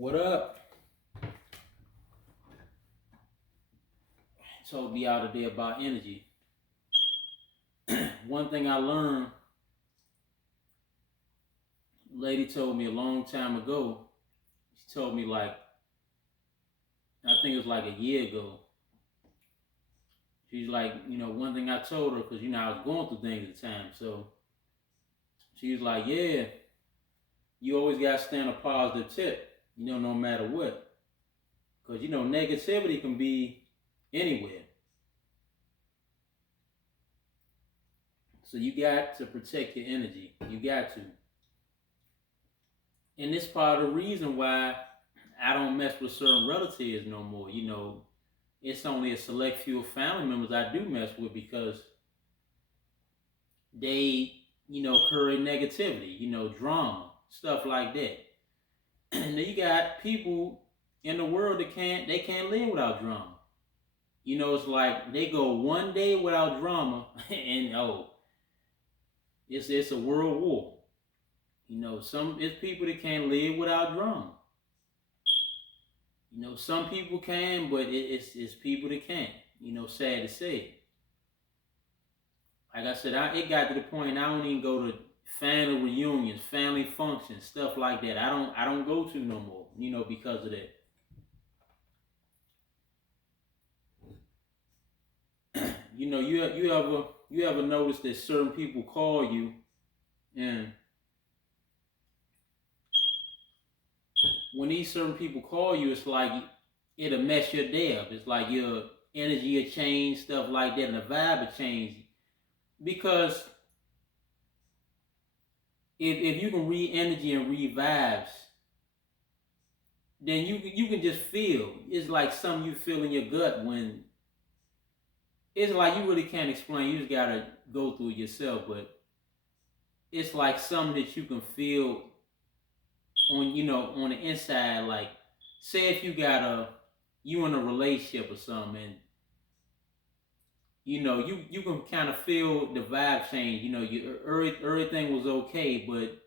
What up? Told me out today about energy. One thing I learned, a lady told me a long time ago. She told me I think it was like a year ago. She's like, one thing I told her, because I was going through things at the time. So she was like, yeah, you always gotta stay on a positive tip, no matter what. Because negativity can be anywhere. So you got to protect your energy. You got to. And this part of the reason why I don't mess with certain relatives no more. It's only a select few family members I do mess with because they, curry negativity, drama, stuff like that. And then you got people in the world that can't live without drama. It's like they go one day without drama and it's a world war. It's people that can't live without drama. Some people can, but it's people that can't. Sad to say. Like I said, it got to the point I don't even go to family reunions, family functions, stuff like that. I don't go to no more. Because of that. You ever notice that certain people call you and when these certain people call you, it's like it'll mess your day up. It's like your energy will change, stuff like that, and the vibe will change. Because if you can read energy and read vibes, then you can just feel. It's like something you feel in your gut when it's like you really can't explain. You just gotta go through it yourself, but it's like something that you can feel on the inside. Like say if you in a relationship or something and you can kind of feel the vibe change. Everything was okay, but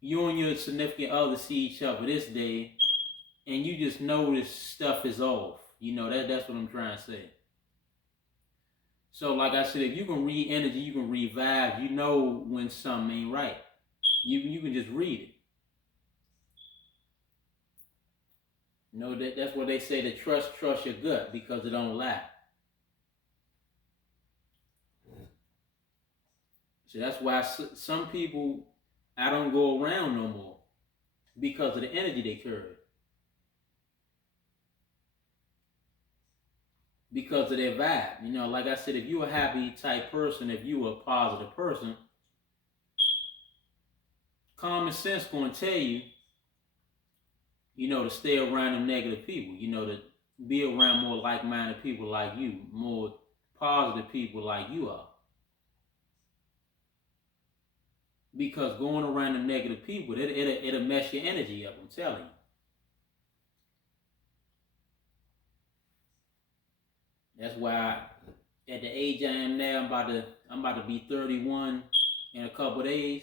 you and your significant other see each other this day, and you just notice stuff is off. That's what I'm trying to say. So, like I said, if you can read energy, you can read vibes. You know when something ain't right. You can just read it. That's what they say to trust your gut because it don't lie. So that's why some people I don't go around no more because of the energy they carry. Because of their vibe. Like I said, if you're a happy type person, if you're a positive person, common sense gonna tell you, to stay around them negative people, to be around more like-minded people like you, more positive people like you are. Because going around the negative people, it'll mess your energy up, I'm telling you. That's why at the age I am now, I'm about to be 31 in a couple of days.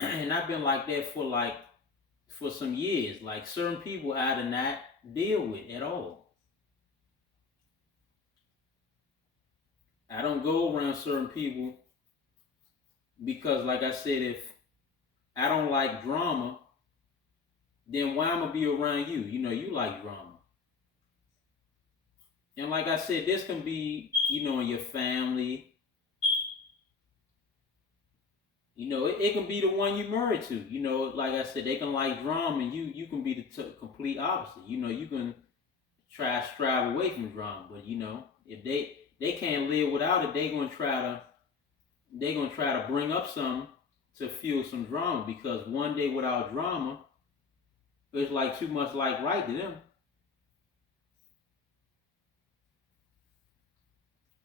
And I've been like that for some years. Like certain people I do not deal with at all. I don't go around certain people because, like I said, if I don't like drama, then why am I be around you? You like drama. And like I said, this can be, in your family. It can be the one you married to. Like I said, they can like drama, and you can be the complete opposite. You can try to strive away from drama, but if they can't live without it, they're gonna try to bring up something to fuel some drama because one day without drama, it's like too much like right to them.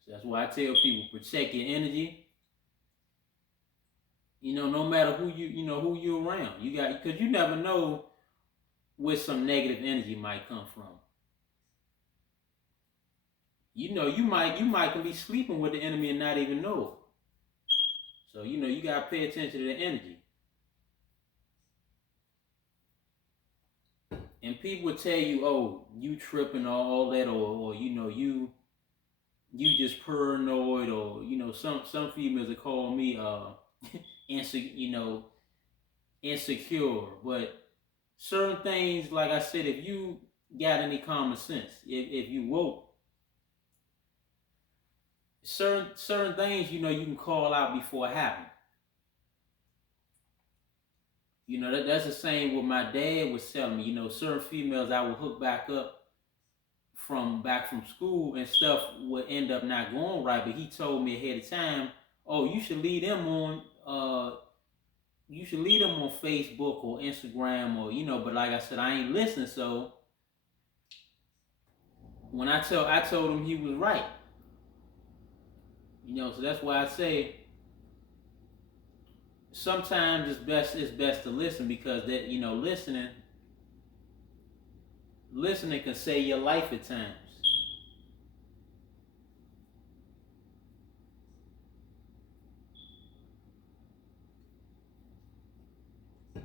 So that's why I tell people protect your energy. No matter who who you around, you got because you never know where some negative energy might come from. You might can be sleeping with the enemy and not even know it. So you gotta pay attention to the energy. And people would tell you, "Oh, you tripping, all that," or you just paranoid, or some females that call me you know, insecure. But certain things, like I said, if you got any common sense, if you woke, certain things, you can call out before it happens. That's the same what my dad was telling me. Certain females I would hook back up from school and stuff would end up not going right, but he told me ahead of time, oh, you should lead them on Facebook or Instagram, or but like I said, I ain't listening. So when I told him he was right. So that's why I say sometimes it's best to listen, because that listening can save your life at times.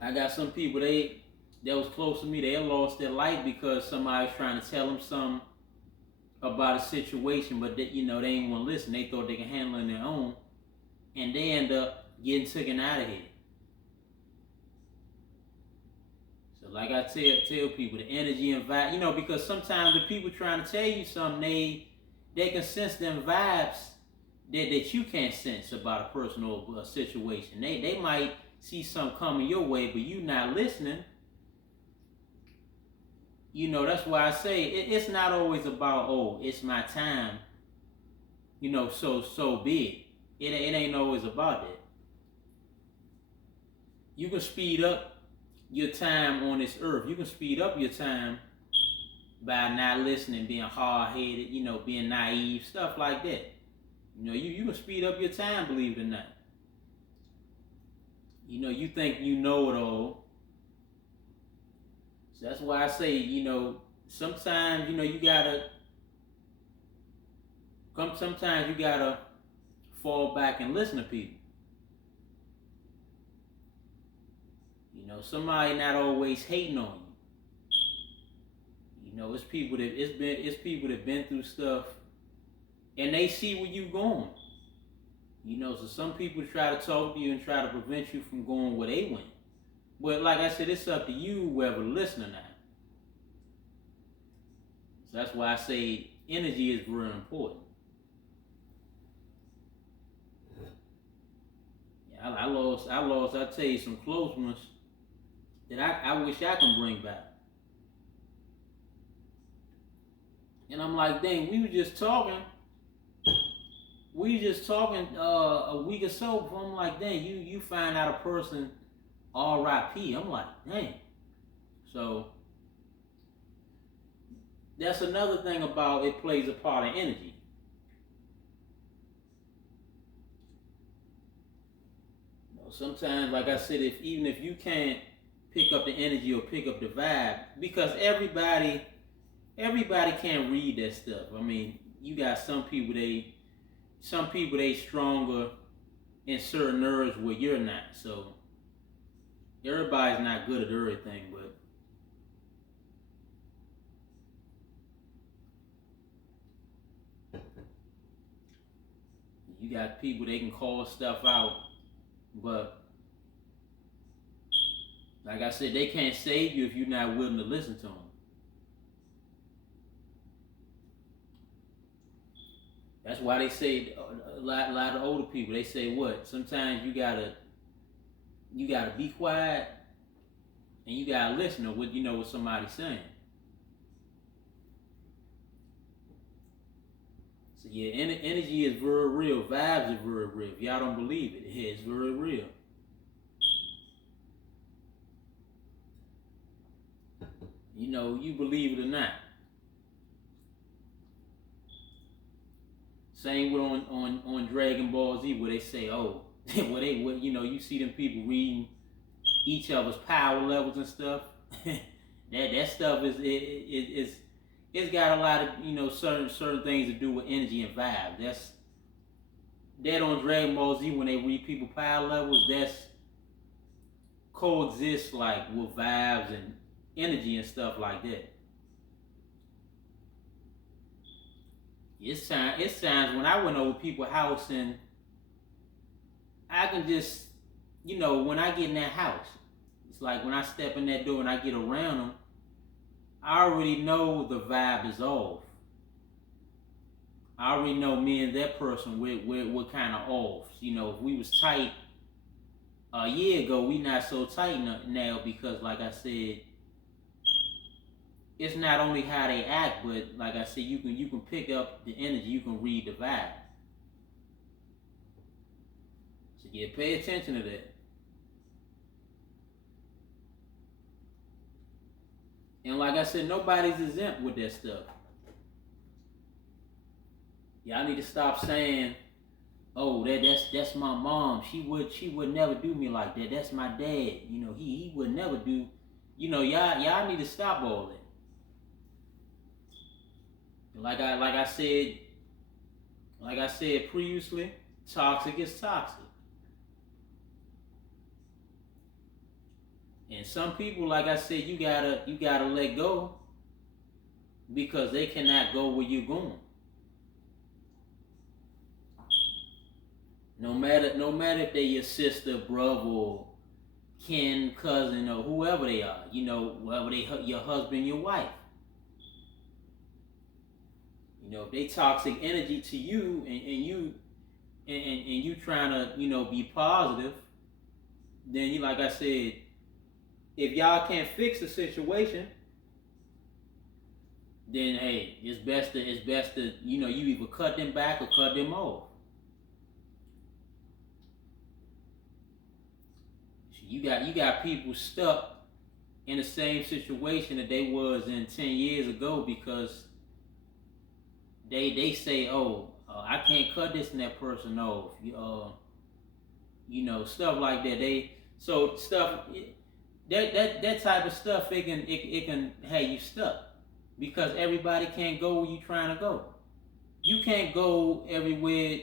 I got some people that was close to me, they lost their life because somebody was trying to tell them something about a situation, but they ain't want to listen. They thought they can handle it on their own, and they end up getting taken out of here. So like I tell people, the energy and vibe, because sometimes the people trying to tell you something, they can sense them vibes that you can't sense about a person or a situation. They might see something coming your way, but you not listening. That's why I say it's not always about, oh, it's my time. So big. It ain't always about that. You can speed up your time on this earth. You can speed up your time by not listening, being hard headed, being naive, stuff like that. You can speed up your time, believe it or not. You think you know it all. So that's why I say, sometimes, sometimes you gotta fall back and listen to people. Somebody not always hating on you. It's people that been through stuff, and they see where you going. So some people try to talk to you and try to prevent you from going where they went. But like I said, it's up to you whether to listen or not. So that's why I say energy is very important. Yeah, I tell you, some close ones that I wish I can bring back. And I'm like, dang, we were just talking a week or so before. I'm like, dang, you find out a person R.I.P. I'm like, dang. So that's another thing about it, plays a part in energy. Sometimes, like I said, even if you can't pick up the energy or pick up the vibe, because everybody can't read that stuff. I mean, you got some people they stronger in certain areas where you're not. So everybody's not good at everything, but you got people they can call stuff out, but like I said, they can't save you if you're not willing to listen to them. That's why they say a lot of older people. They say what? Sometimes you gotta be quiet and you gotta listen to what somebody's saying. So yeah, energy is very real. Vibes are very real. If y'all don't believe it, it's very real. You believe it or not. Same with on Dragon Ball Z, where they say, oh, you see them people reading each other's power levels and stuff. that stuff it's got a lot of certain things to do with energy and vibe. That on Dragon Ball Z, when they read people power levels, that's coexist like with vibes and energy and stuff like that. It's times when I went over people's house and I can just, when I get in that house, it's like when I step in that door and I get around them, I already know the vibe is off. I already know me and that person we're kind of off. If we was tight a year ago, we not so tight now because, like I said, it's not only how they act, but like I said, you can pick up the energy, you can read the vibe. So yeah, pay attention to that. And like I said, nobody's exempt with that stuff. Y'all need to stop saying, "Oh, that's my mom. She would never do me like that. That's my dad. He would never do." Y'all need to stop all that. Like I said previously, toxic is toxic. And some people, like I said, you gotta let go because they cannot go where you're going. No matter if they're your sister, brother, or kin, cousin, or whoever they are, whoever your husband, your wife. If they toxic energy to you and you trying to, be positive, then like I said, if y'all can't fix the situation, then hey, it's best to you either cut them back or cut them off. You got people stuck in the same situation that they was in 10 years ago because they say, oh, I can't cut this and that person off. Stuff like that. That type of stuff it can have you stuck because everybody can't go where you trying to go. You can't go everywhere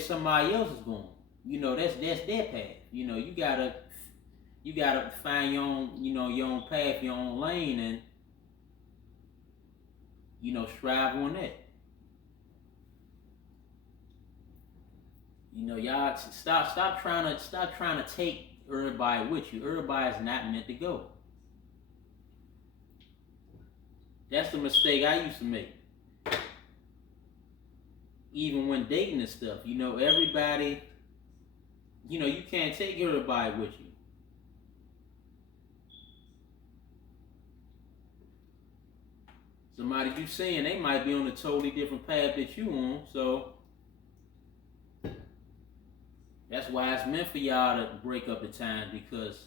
somebody else is going. That's their path. You gotta find your own path, your own lane, and strive on that. Y'all stop trying to take everybody with you. Everybody's not meant to go. That's the mistake I used to make. Even when dating and stuff, everybody, you can't take everybody with you. Somebody you seeing, they might be on a totally different path that you on, so that's why it's meant for y'all to break up the time because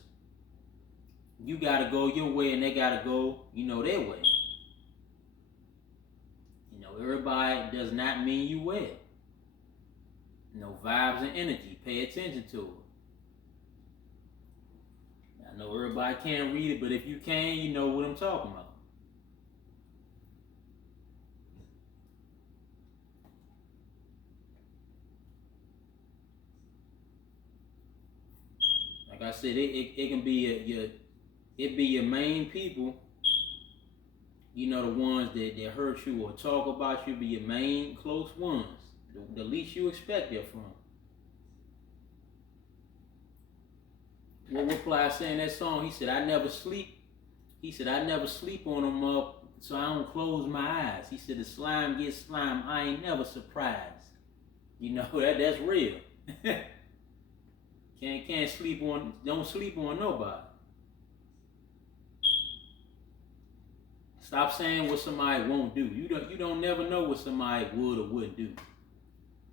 you gotta go your way and they gotta go, their way. Everybody does not mean you well. Vibes and energy. Pay attention to it. I know everybody can't read it, but if you can, you know what I'm talking about. Like I said, it can be your main people. The ones that hurt you or talk about you be your main close ones. The least you expect that from. What Fly saying that song? He said, "I never sleep." He said, "I never sleep on them up, so I don't close my eyes." He said, "The slime gets slime. I ain't never surprised." That's real. Can't sleep on. Don't sleep on nobody. Stop saying what somebody won't do. You don't never know what somebody would or wouldn't do.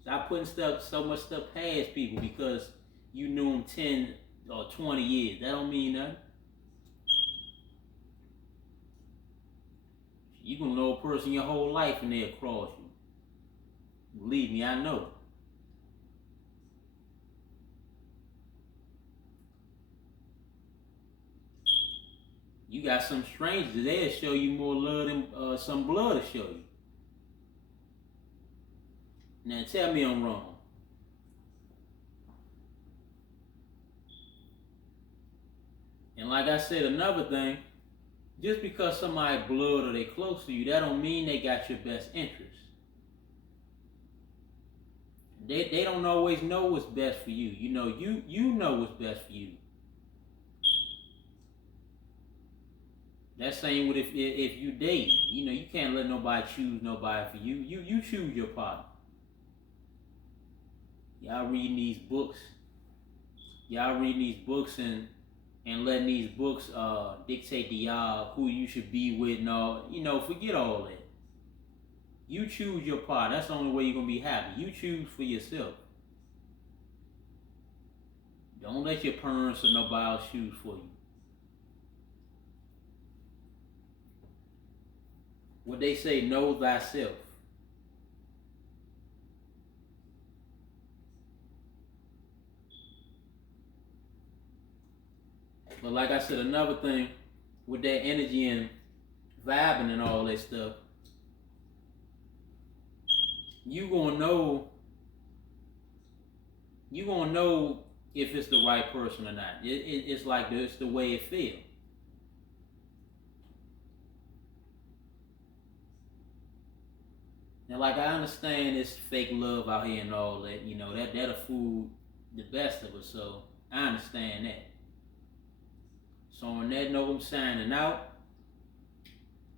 Stop putting so much stuff past people because you knew them 10 or 20 years. That don't mean nothing. You can know a person your whole life and they'll cross you. Believe me, I know. You got some strangers, they'll show you more love than some blood will show you. Now tell me I'm wrong. And like I said, another thing, just because somebody blood or they close to you, that don't mean they got your best interest. They don't always know what's best for you. You know what's best for you. That same with if you date. You can't let nobody choose nobody for you. You choose your partner. Y'all reading these books. Y'all reading these books and letting these books dictate to y'all who you should be with and all. Forget all that. You choose your partner. That's the only way you're gonna be happy. You choose for yourself. Don't let your parents or nobody else choose for you. What they say, know thyself. But like I said, another thing with that energy and vibing and all that stuff, you gonna know if it's the right person or not. It's like it's the way it feels. Now, like I understand this fake love out here and all that. That'll fool the best of us. So I understand that. So on that note, I'm signing out.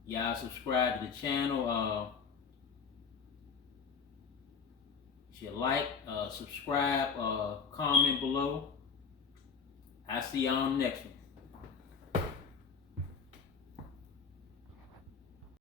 Y'all subscribe to the channel. If you like, subscribe, comment below. I'll see y'all on the next one.